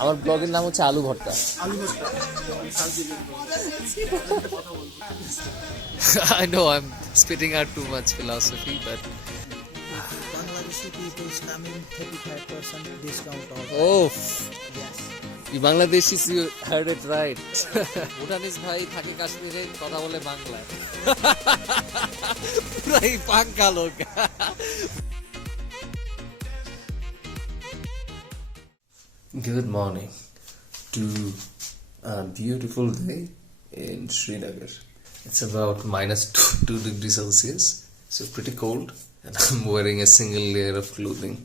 আমার ব্লগের নাম হচ্ছে আলু ভর্তা। I know I'm spitting out too much philosophy, but Bangladeshi people is coming 35% discount off. oh, Yes. you Bangladeshis, you heard it right. Bhutanese ভাই থাকে কাশ্মীরে, কথা বলে বাংলায়। পুরাই পাঙ্কা লোক। Good morning to a beautiful day in Srinagar. It's about -2 degrees Celsius, so pretty cold, and I'm wearing a single layer of clothing,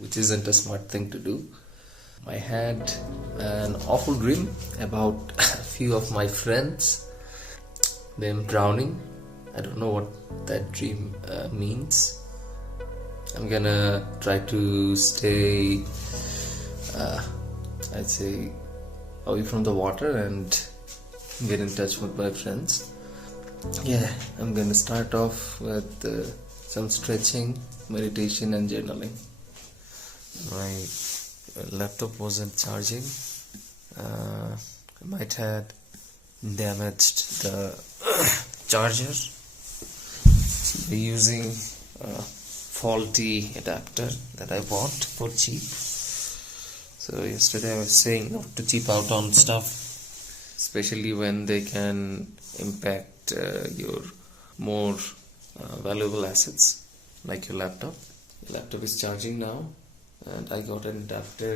which isn't a smart thing to do. I had an awful dream about a few of my friends, them drowning. I don't know what that dream means. I'm gonna try to stay I'd say away from the water and get in touch with my friends. Yeah, I'm gonna start off with some stretching, meditation and journaling. My laptop wasn't charging. I might have damaged the charger by using a faulty adapter that I bought for cheap. So yesterday I was saying not to cheap out on stuff, especially when they can impact your more valuable assets like your laptop. Your laptop is charging now, and I got an adapter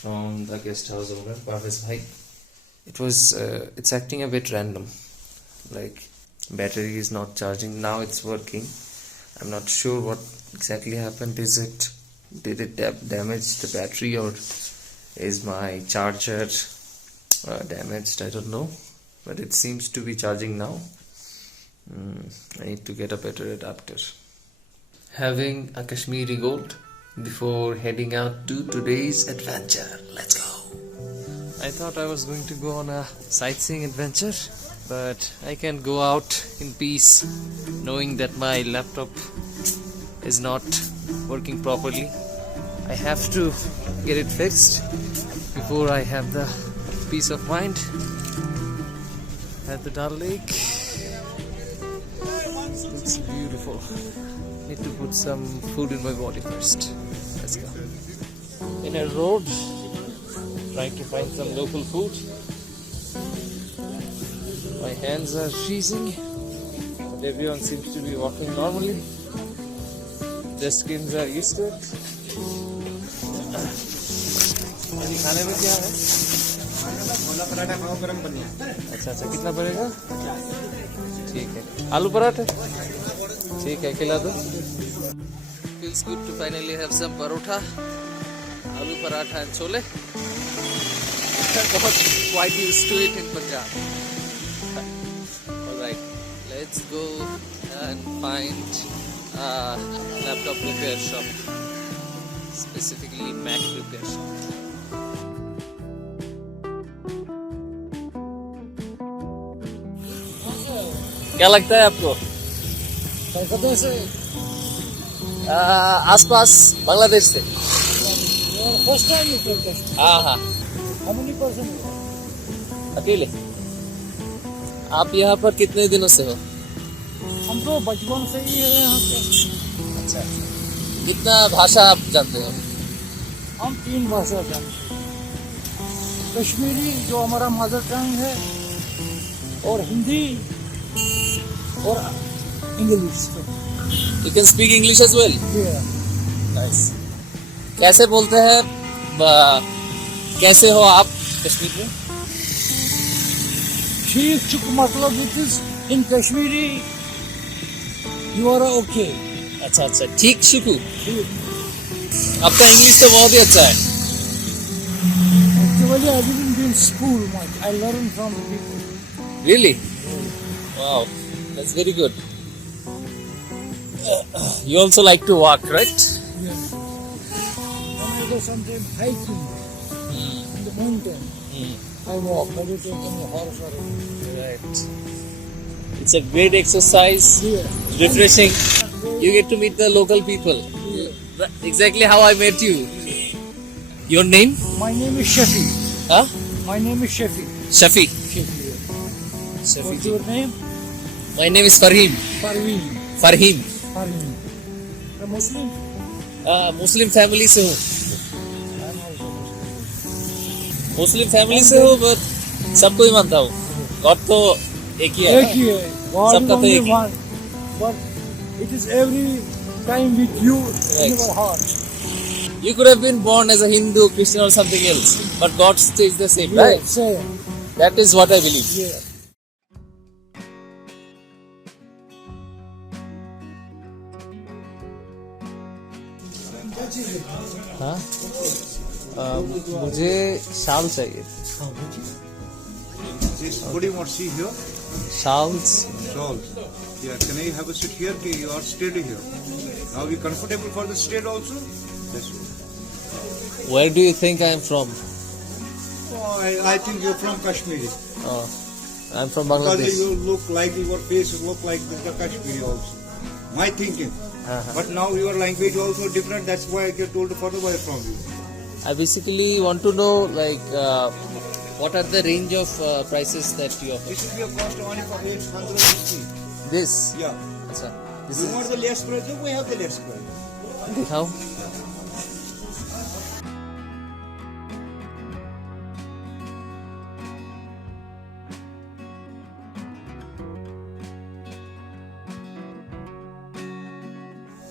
from the guest house owner, Parvez Bhai. It's acting a bit random, like battery is not charging. Now it's working. I'm not sure what exactly happened. Did it damage the battery, or is my charger damaged? I don't know, but it seems to be charging now. I need to get a better adapter. Having a Kashmiri gold before heading out to today's adventure. Let's go. I thought I was going to go on a sightseeing adventure, but I can go out in peace knowing that my laptop is not working properly. I have to get it fixed before I have the peace of mind at the Dal Lake. It's beautiful. Need to put some food in my body first. Let's go. In a road, trying to find some local food. My hands are freezing, but everyone seems to be walking normally. Their skins are used to it. खाने में क्या है? छोला पराठा खाओ, गरम बनिया। अच्छा, कितना पड़ेगा? ठीक है। आलू पराठे? ठीक है, खिला दो। Feels good to finally have some parotha, aloo paratha and chole. Got quite used to it in Punjab. Alright, let's go and find a laptop repair shop, specifically Mac repair shop. क्या लगता है आपको? कलकत्ता से आसपास बांग्लादेश से। First time you Calcutta. हाँ हाँ। How many person? अकेले। आप यहाँ पर कितने दिनों से हो? हम तो बचपन से ही है यहाँ पे। अच्छा। कितना भाषा आप जानते हो? हम 3 भाषा जानते हैं। कश्मीरी जो हमारा मदर टंग है, और हिंदी और English. You can speak English as well? Yeah. Nice. कैसे बोलते हैं? कैसे हो आप कश्मीर में? ठीक चुक मतलब it is in Kashmiri you are okay. अच्छा, ठीक शुकू। आपका इंग्लिश तो बहुत ही अच्छा है। Actually, I didn't do school much. I learned from the people. Really? Wow, that's very good. You also like to walk, right? Yeah. When I go sometimes hiking in the mountain, I walk. I don't take any horse or anything. Right. It's a great exercise, Yeah. refreshing. You get to meet the local people. Yeah. Exactly how I met you. Your name? My name is Shafi. Huh? My name is Shafi. Shafi. Shafi. Shafi. What's your name? My name is Farhim. Parveen. Farhim. Parveen. A Muslim? Muslim family से हूँ. I'm also Muslim. Muslim family से हूँ, but सबको ही मानता हूँ. God तो एक ही है. एक ही है. God is सबका तो only एक ही. one. But it is every time with you in Right. your heart. You could have been born as a Hindu, Christian or something else, but God stays the same, Yeah, right? same. That is what I believe. Yeah. हाँ? मुझे शाल चाहिए. What do you want to see here? Shawls. Shawls. Yeah, can I have a sit here? Okay, you are stayed here. Now you comfortable for the state also? That's all. Where do you think I am from? Oh, I think you're from Kashmir. Oh, I'm from Because Bangladesh. you look like your face look like the Kashmiri also. My thinking. Uh-huh. But now your language also different. That's why I get told further away from you. I basically want to know, like, what are the range of prices that you offer? This will be a cost only for 860. This. Yeah. Achha. This You is. want the less price? We have the less price. How?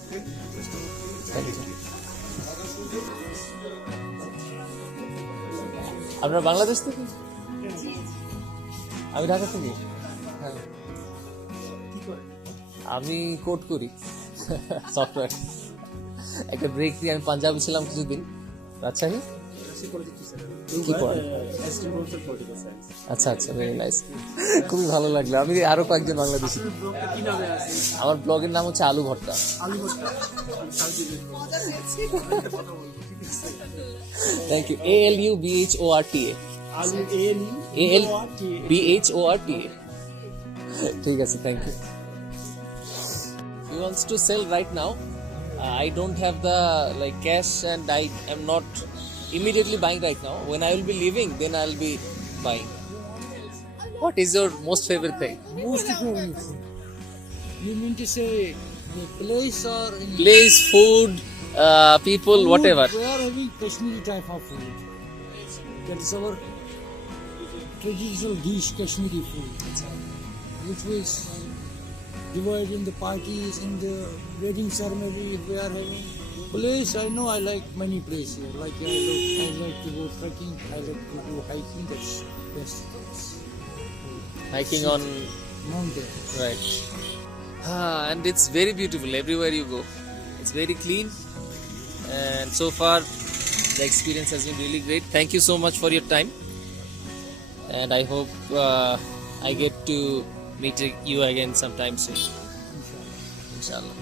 Okay? Thank you. আপনারা বাংলাদেশ থেকে? আমি ঢাকা থেকে. হ্যাঁ. আমি code করি software. একটা break দিয়ে আমি পাঞ্জাবে ছিলাম কিছুদিন. রাজশাহী কি পড়েন? আচ্ছা আচ্ছা, ভেরি নাইস. খুবই ভালো লাগলো. আমি আরো কয়েকজন বাংলাদেশি. আমার ব্লগের নাম হচ্ছে আলু ভর্তা. Thank you. ALUBHORTA. ALBHORTA. ঠিক আছে, thank you. He wants to sell right now. I don't have the like cash, and I am not immediately buying right now. When I will be leaving, then I'll be buying. What is your most favorite thing? Most favorite food. You mean to say the place or in Place, food, people, food? whatever. We are having Kashmiri type of food. That is our traditional dish, Kashmiri food, which was divided in the parties, in the wedding ceremony. We are having place. I know I like many places here. Like I like to go trekking. I like to go hiking. That's best place. Hiking on, Mountain. right. And it's very beautiful everywhere you go. It's very clean, and so far the experience has been really great. Thank you so much for your time, and I hope I get to meet you again sometime soon. Inshallah.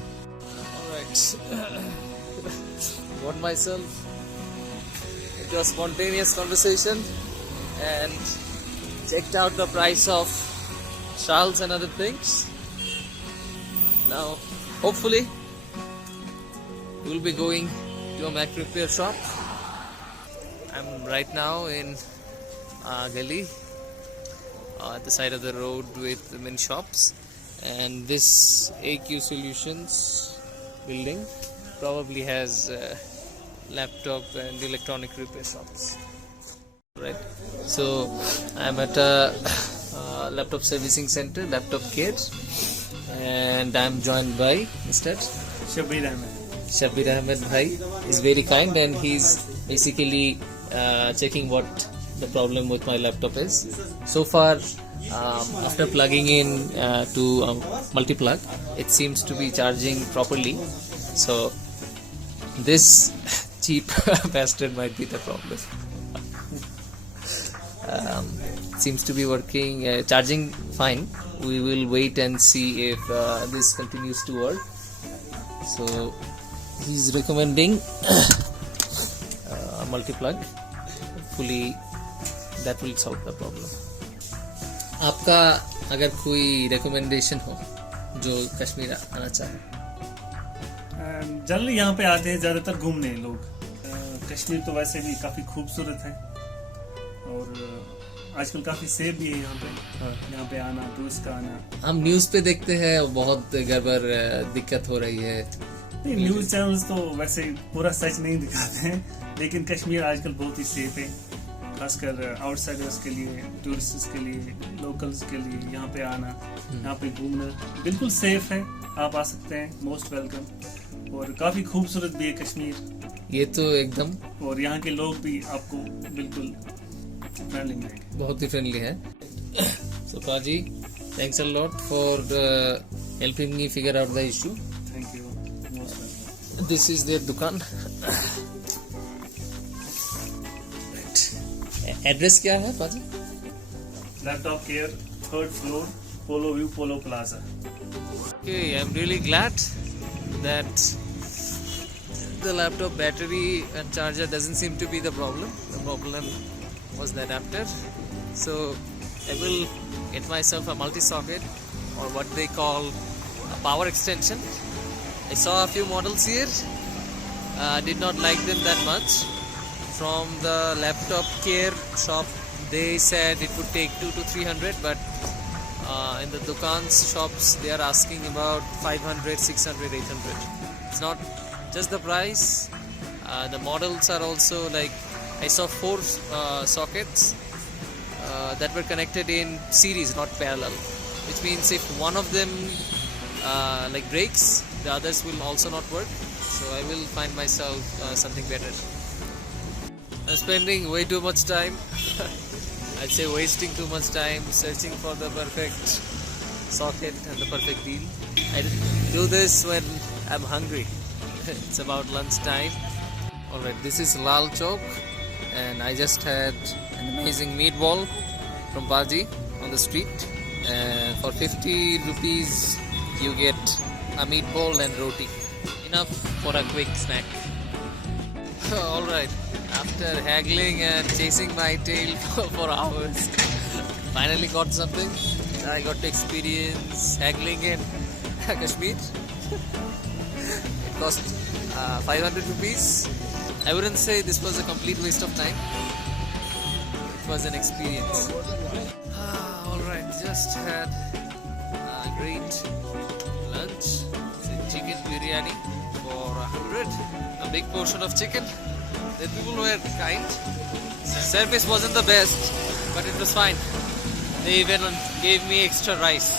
Alright. Got myself into a spontaneous conversation and checked out the price of shawls and other things. Now, hopefully, we'll be going to a Mac repair shop. I'm right now in Gully, at the side of the road with many shops, and this AQ Solutions building probably has laptop and electronic repair shops, right? So I'm at a laptop servicing center, laptop care, and I'm joined by Mr. Shabir Ahmed bhai. Is very kind, and he's basically checking what the problem with my laptop is. So far, after plugging in to multi-plug, it seems to be charging properly. So this cheap bastard might be the problem. Seems to be working, charging fine. We will wait and see if this continues to work. So he's recommending multi-plug. Hopefully that will solve the problem. आपका अगर कोई recommendation हो जो कश्मीर आना चाहे? Generally यहाँ पे आते हैं ज़्यादातर घूमने लोग. कश्मीर तो वैसे भी काफ़ी खूबसूरत है और आजकल काफ़ी सेफ भी है यहाँ पे आना, टूरिस्ट का आना। हम न्यूज़ पे देखते हैं बहुत गड़बड़ दिक्कत हो रही है। नहीं, न्यूज़ चैनल्स तो वैसे पूरा सच नहीं दिखाते हैं, लेकिन कश्मीर आजकल बहुत ही सेफ है, खासकर आउटसाइडर्स के लिए, टूरिस्ट्स के लिए, लोकल्स के लिए यहाँ पे आना, यहाँ पे घूमना बिल्कुल सेफ है। आप आ सकते हैं, मोस्ट वेलकम। और काफ़ी खूबसूरत भी है कश्मीर, ये तो एकदम, और यहाँ के लोग भी आपको बिल्कुल फ्रेंडली मिलेंगे, बहुत ही फ्रेंडली है। So Paji, thanks a lot for helping me figure out the issue. Thank you, most welcome. This is their दुकान। एड्रेस क्या है पाजी? Laptop care, 3rd floor, polo view, polo plaza. Okay, I'm really glad that the laptop battery and charger doesn't seem to be the problem. The problem was the adapter. So I will get myself a multi-socket, or what they call a power extension. I saw a few models here. Did not like them that much. From the laptop care shop, they said it would take 200 to 300, but in the Dukan's shops they are asking about 500, 600, 800. It's not just the price. The models are also like, I saw 4 sockets that were connected in series, not parallel, which means if one of them like breaks, the others will also not work. So I will find myself something better. I'm spending way too much time, I'd say wasting too much time searching for the perfect socket and the perfect deal. I do this when I'm hungry. It's about lunch time. Alright, this is Lal Chowk, and I just had an amazing meatball from Paji on the street, and for 50 rupees you get a meatball and roti. Enough for a quick snack. Alright, after haggling and chasing my tail for hours, finally got something. I got to experience haggling in Kashmir. It cost 500 rupees. I wouldn't say this was a complete waste of time. It was an experience. Alright, just had a great lunch. It's chicken biryani for 100. A big portion of chicken. The people were kind. Service wasn't the best, but it was fine. They even gave me extra rice.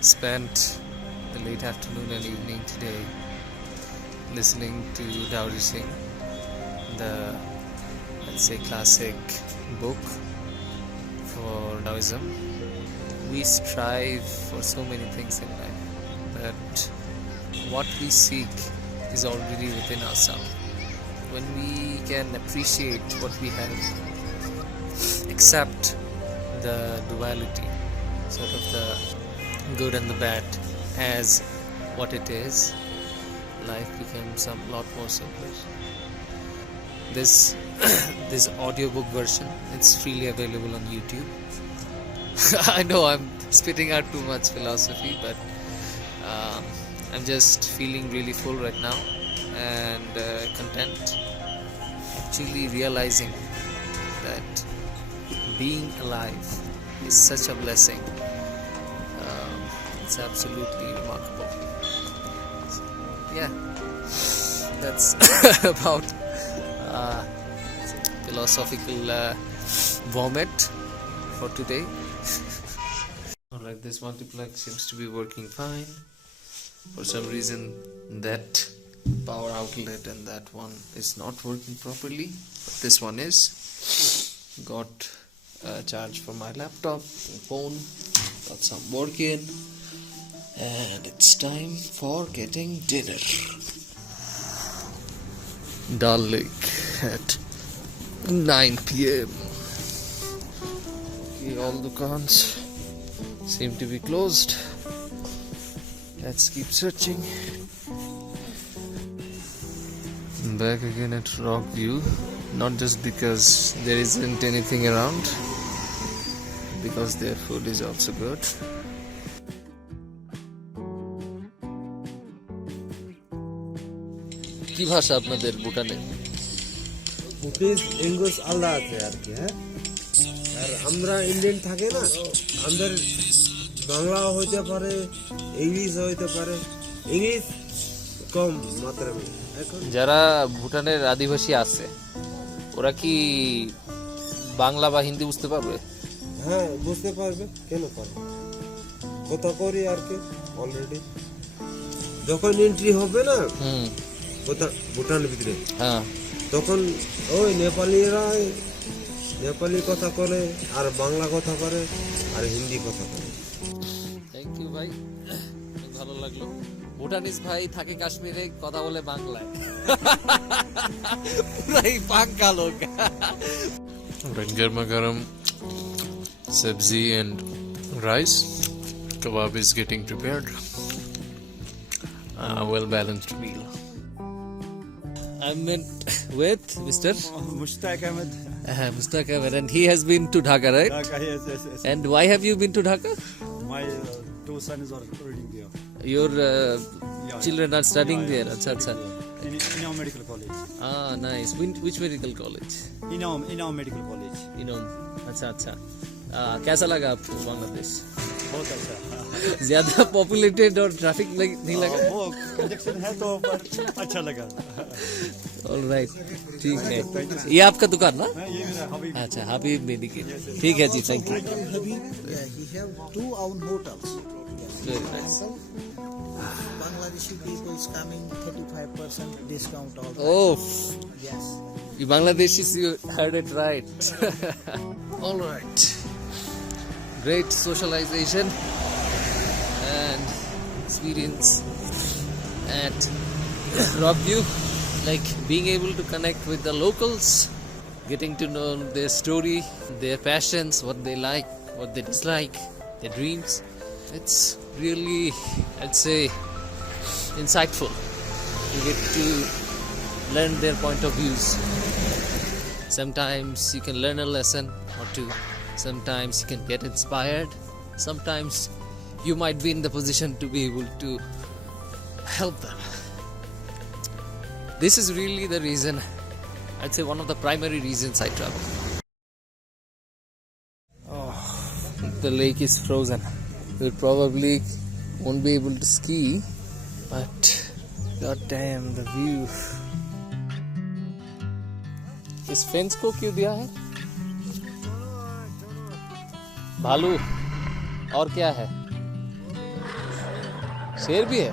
Spent the late afternoon and evening today listening to Tao Te Ching, the, let's say, classic book for Taoism. We strive for so many things in life, but what we seek is already within ourselves. When we can appreciate what we have, accept the duality, sort of the good and the bad as what it is, life becomes a lot more simpler. This audiobook version, it's freely available on YouTube. I know I'm spitting out too much philosophy, but I'm just feeling really full right now and content, actually realizing that being alive is such a blessing. It's absolutely remarkable. Yeah, that's about philosophical vomit for today. Alright, this multiplex seems to be working fine. For some reason that power outlet and that one is not working properly, but this one is. Got a charge for my laptop and phone, got some work in, and it's time for getting dinner. Dal Lake at 9 PM. Okay, all dukans seem to be closed. Let's keep searching. Back again at Rock View, not just because there isn't anything around, because their food is also good. কি ভাষা আপনাদের ভুটানে? Footage language আলাদা আছে আর কি, হ্যাঁ। আর আমরা Indian থাকে না, আমাদের বাংলাও হইতে পারে, ইংলিশ হইতে পারে, ইংলিশ কম মাত্রায়। এখন যারা ভুটানের আদিবাসী আছে ওরা কি বাংলা বা হিন্দি বুঝতে পারবে? হ্যাঁ বুঝতে পারবে, কেন পারবে, কথা করি আর কি অলরেডি। যখন এন্ট্রি হবে না হুম, ভুটানের ভিতরে, হ্যাঁ। তখন ওই নেপালিরা নেপালি কথা করে, আর বাংলা কথা করে, আর হিন্দি কথা করে। থ্যাংক ইউ ভাই, অনেক ভালো লাগলো। ভুটানিস ভাই থাকে কাশ্মীরে, কথা বলে বাংলায়। পুরাই পাঙ্কা লোক। Garma garam sabzi and rice. Kebab is getting prepared. Well balanced meal. I'm with Mr. Mushtaq Ahmed. Mustaq Ahmed, and he has been to Dhaka, right? Dhaka, yes. And why have you been to Dhaka? My two sons are reading there. Your children are studying there. Acha, acha. In our medical college. Ah, nice. Which medical college? In our medical college. अच्छा अच्छा। कैसा लगा आपको बांग्लादेश? बहुत अच्छा। ज्यादा populated और traffic नहीं लगा? वो कंजक्शन है तो पर अच्छा लगा। ऑलराइट, ठीक है। ये आपका दुकान ना? ये मेरा हबीब। अच्छा, हबीब मेडिकेट। ठीक है जी, thank you. Habib, he have 2 own hotels. Very nice. Bangladeshi people is coming 35% discount also. Oh, Yes. you Bangladeshis, you heard it right. All right. Great socialization and experience at Rockview, like being able to connect with the locals, getting to know their story, their passions, what they like, what they dislike, their dreams. It's really, I'd say, insightful. You get to learn their point of views. Sometimes you can learn a lesson or two. Sometimes you can get inspired. Sometimes you might be in the position to be able to help them. This is really the reason, I'd say one of the primary reasons I travel. Oh, the lake is frozen. We probably won't be able to ski, but god damn the view. इस fence को क्यों दिया है? भालू और क्या है? शेर भी है?